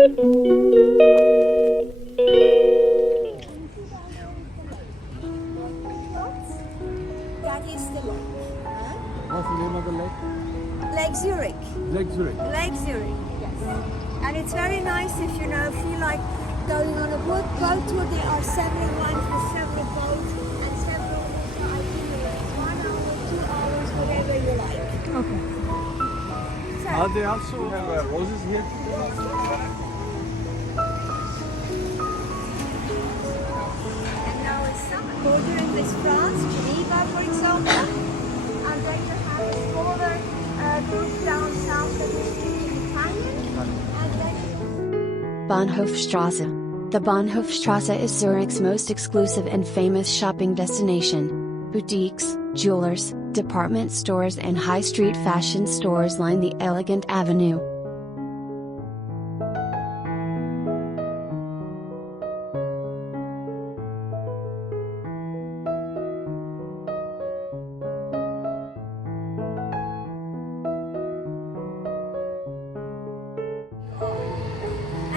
That is the lake. What's the name of the lake? Lake Zurich. Lake Zurich. Lake Zurich, yes. And it's very nice if you feel like going on a boat tour. There are several ones with several boats and several itineraries. 1 hour, 2 hours, whatever you like. Okay. Are they also have roses here? And now it's summer. Bordering with France, Geneva, for example. And then you have a smaller group down south that is speaking Italian. And then Bahnhofstrasse. The Bahnhofstrasse is Zurich's most exclusive and famous shopping destination. Boutiques, jewelers, department stores and high street fashion stores line the elegant avenue.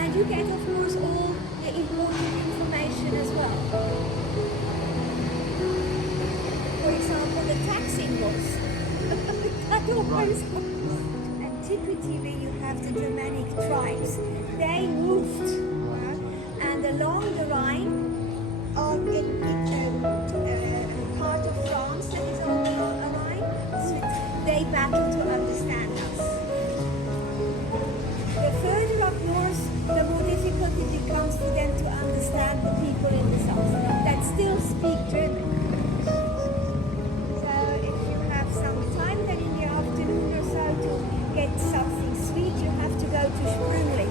and you get of course all the important information as well. For example, the tax invoice. That always antiquity where you have the Germanic tribes. They moved and along the Rhine in part of France that is on the Rhine, so they battle to understand us. The further up north, the more difficult it becomes for them to understand the people in the south that still speak German. So if you have some time then in the afternoon or so to get something sweet, you have to go to Sprüngli.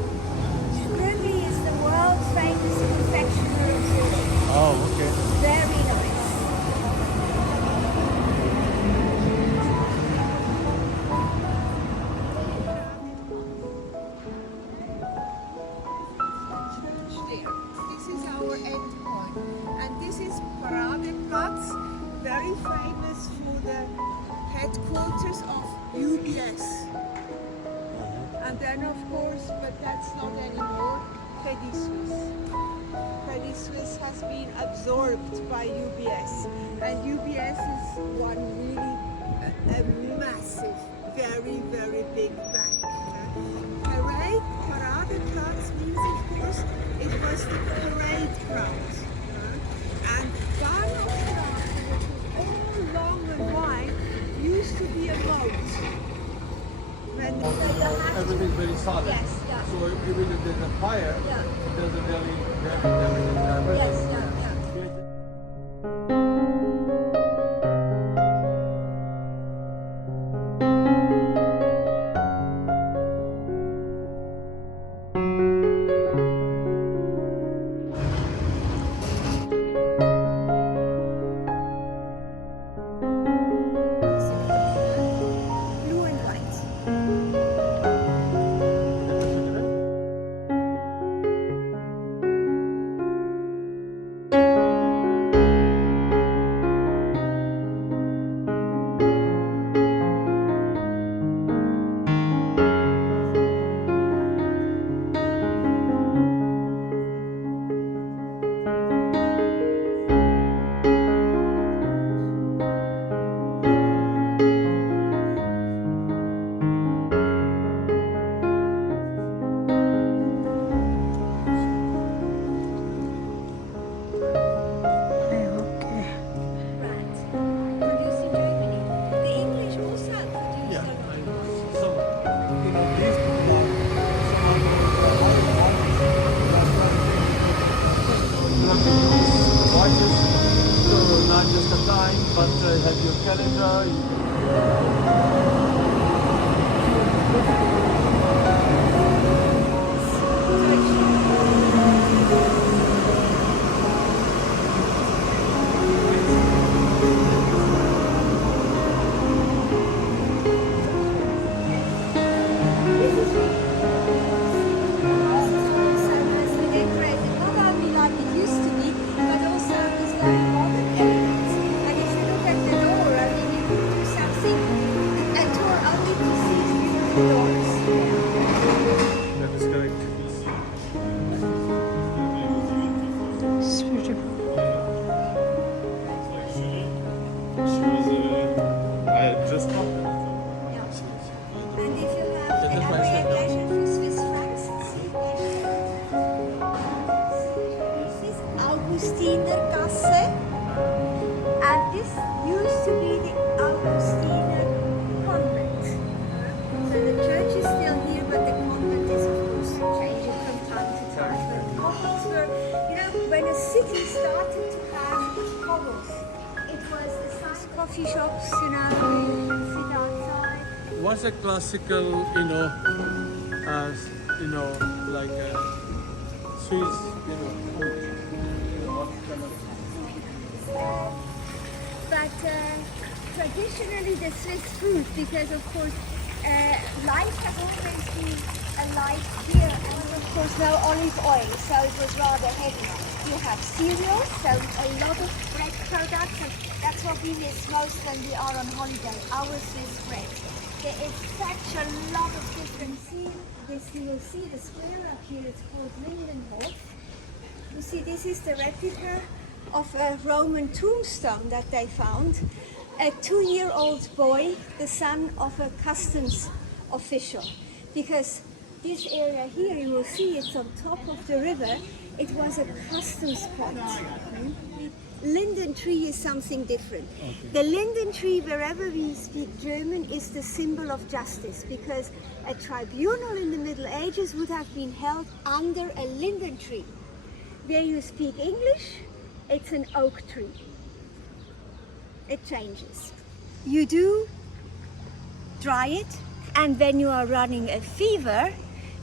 Sprüngli is the world famous confectioner of Zurich. Oh, okay. Very nice. This is our end point, and this is Paradeplatz, very famous for the headquarters of UBS. And then of course, but that's not anymore, Credit Suisse. Credit Suisse has been absorbed by UBS, and UBS is one really a massive, very, very big bank. Paradeplatz means, of course, it was the parade ground. And Bahnhofstrasse, which was all long and wide, used to be a moat. When Everything's very solid. Yes, yeah. So even if there's a fire, Yeah. it doesn't really damage the fabric. Yes, yeah. Blue and white. abbreviation for Swiss francs. This is Augustinergasse, and this used to be the Augustiner convent. So the church is still here, but the convent is of course changing from time to time. But cobbles were, you know, when a city started to have cobbles, it was the size coffee shops, you know, you can sit outside. What's a classical, like a Swiss, what kind of... But traditionally the Swiss food, because of course life has always been a life here, and of course no olive oil, so it was rather heavy. You have cereals, so a lot of bread products, and that's what we miss most when we are on holiday, our Swiss bread. There is such a lot of different this you will see the square up here, it's called Lindenhof. You see, this is the replica of a Roman tombstone that they found. A 2-year-old boy, the son of a customs official. Because this area here, you will see it's on top of the river, it was a customs point. Linden tree is something different. Okay. The linden tree, wherever we speak German, is the symbol of justice, because a tribunal in the Middle Ages would have been held under a linden tree. Where you speak English, it's an oak tree. It changes. You do dry it, and when you are running a fever,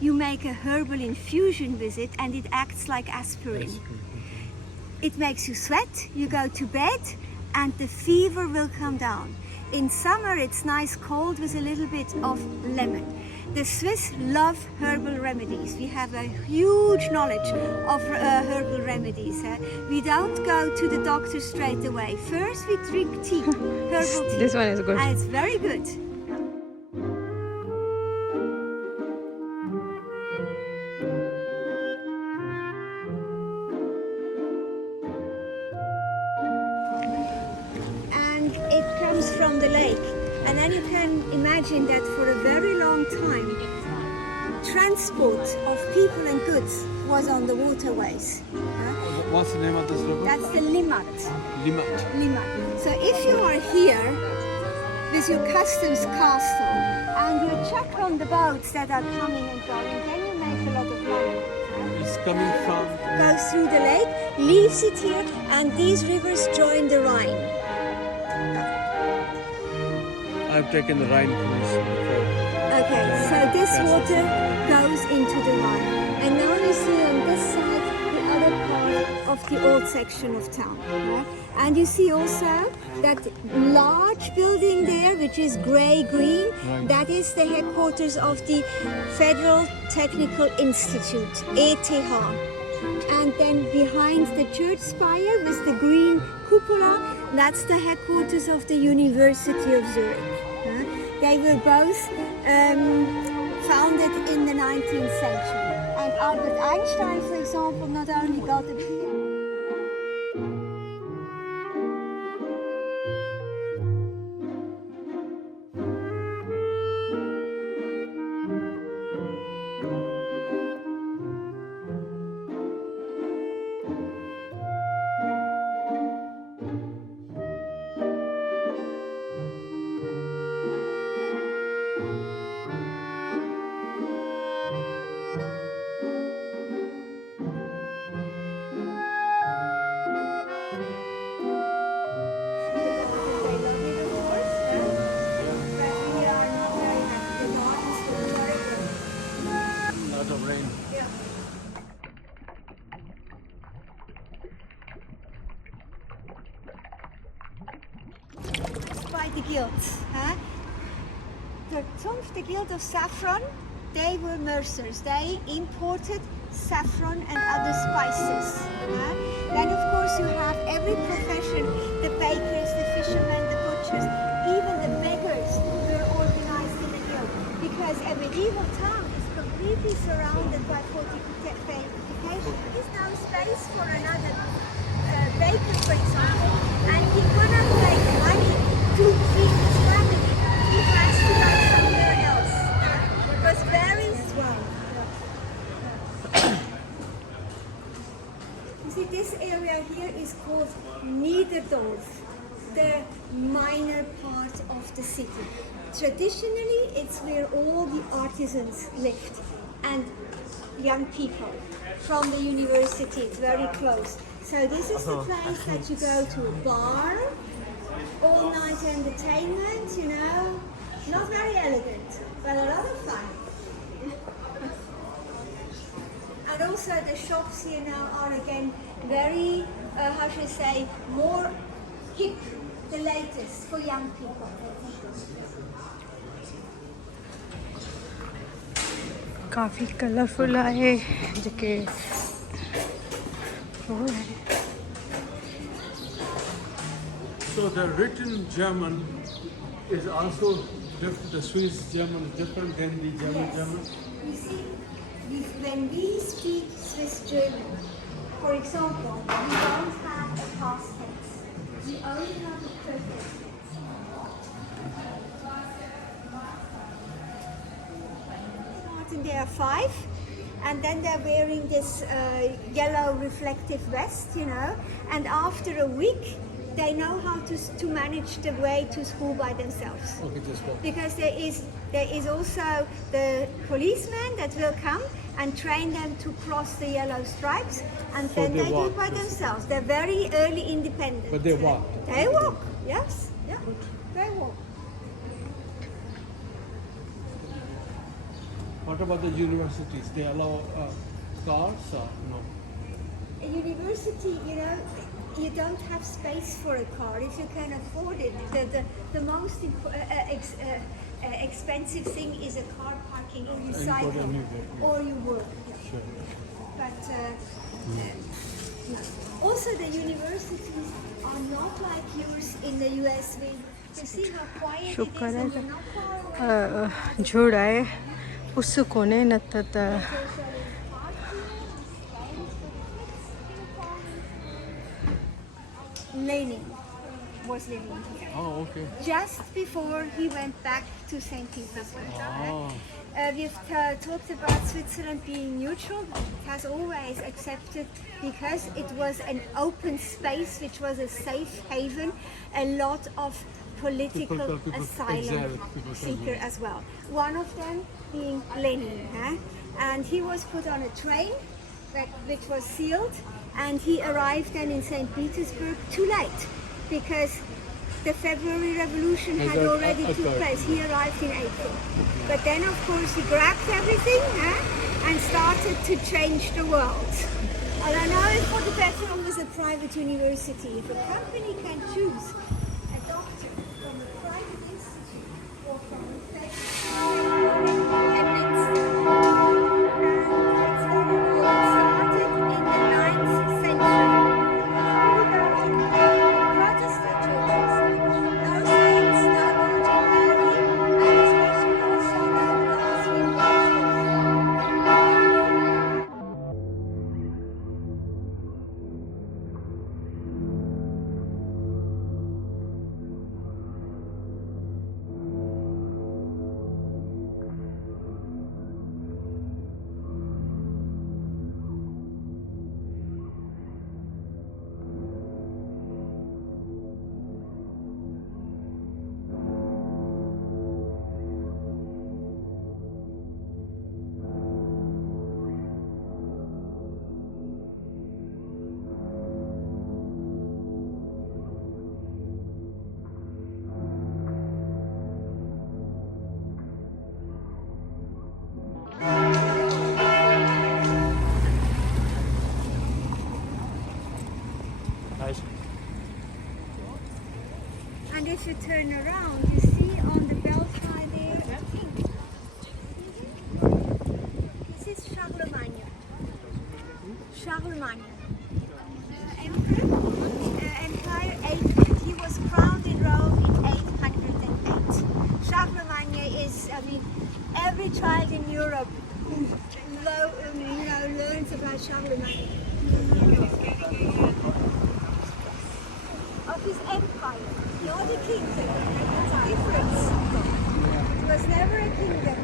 you make a herbal infusion with it, and it acts like aspirin. It makes you sweat, you go to bed, and the fever will come down. In summer, it's nice cold with a little bit of lemon. The Swiss love herbal remedies. We have a huge knowledge of herbal remedies. We don't go to the doctor straight away. First, we drink tea, herbal tea. This one is good. And it's very good. From the lake, and then you can imagine that for a very long time transport of people and goods was on the waterways. What's the name of this river? That's the Limmat. Limmat. So if you are here with your customs castle and you check on the boats that are coming and going, then you make a lot of money. It's coming from... Goes through the lake, leaves it here, and these rivers join the Rhine. I've taken the Rhine cruise before. Okay, so this water goes into the Rhine. And now you see on this side the other part of the old section of town. Right? And you see also that large building there, which is grey-green, right. That is the headquarters of the Federal Technical Institute, ETH. And then behind the church spire with the green cupola, that's the headquarters of the University of Zurich. They were both founded in the 19th century. And Albert Einstein, for example, not only got a the guilds. The Zunft, the Guild of Saffron, they were mercers. They imported saffron and other spices. Then of course you have every profession, the bakers, the fishermen, the butchers, even the beggars were organized in a guild, because a medieval town is completely surrounded by fortification. There is no space for another baker, for example, and he could not make money to feed his family. He has to go somewhere else, because this area here is called Niederdorf, the minor part of the city. Traditionally, it's where all the artisans lived and young people from the university. It's very close. So this is the place that you go to a bar, all night entertainment, you know, not very elegant, but a lot of fun. And also the shops here now are again very, how should I say, more hip, the latest for young people. काफ़ी colourful है जेके floor है. So the written German is also different. The Swiss German is different than the German German. You see, when we speak Swiss German, for example, we don't have a past tense. We only have a perfect tense. And there are 5, and then they're wearing this yellow reflective vest, you know, and after a week they know how to manage the way to school by themselves. Okay, just go. Because there is also the policeman that will come and train them to cross the yellow stripes, and then they they do walk. it by themselves. They're very early independent. But they walk. They walk, yes, yeah, they walk. What about the universities? They allow cars or no? A university, you know, you don't have space for a car if you can afford it. The most expensive thing is a car parking, or you cycle, or you work. Sure. But also the universities are not like yours in the US. You see how quiet it is, शुक्र and you're not far away. झुड़ आहे पुसुकोने नत्तत Lenin was living here. Oh, okay. Just before he went back to St. Petersburg. Oh. We've talked about Switzerland being neutral. It has always accepted, because it was an open space, which was a safe haven, a lot of political asylum seeker as well. One of them being Lenin. And he was put on a train which was sealed, and he arrived then in St. Petersburg too late, because the February Revolution had already took place. He arrived in April. But then, of course, he grabbed everything and started to change the world. I don't know if for the better or as a private university. If a company can choose a doctor from a private institute or from a state independent, it's very old. It started in the 9th century. Protestant churches, no saints, no Virgin Mary, and especially also no glass windows. Nice. And if you turn around, you see on the belfry there, this is Charlemagne. Charlemagne. Empire 800. He was crowned in Rome in 808. Charlemagne is, I mean, every child in Europe learns about Charlemagne. Of his empire, not a kingdom. There's a difference. It was never a kingdom.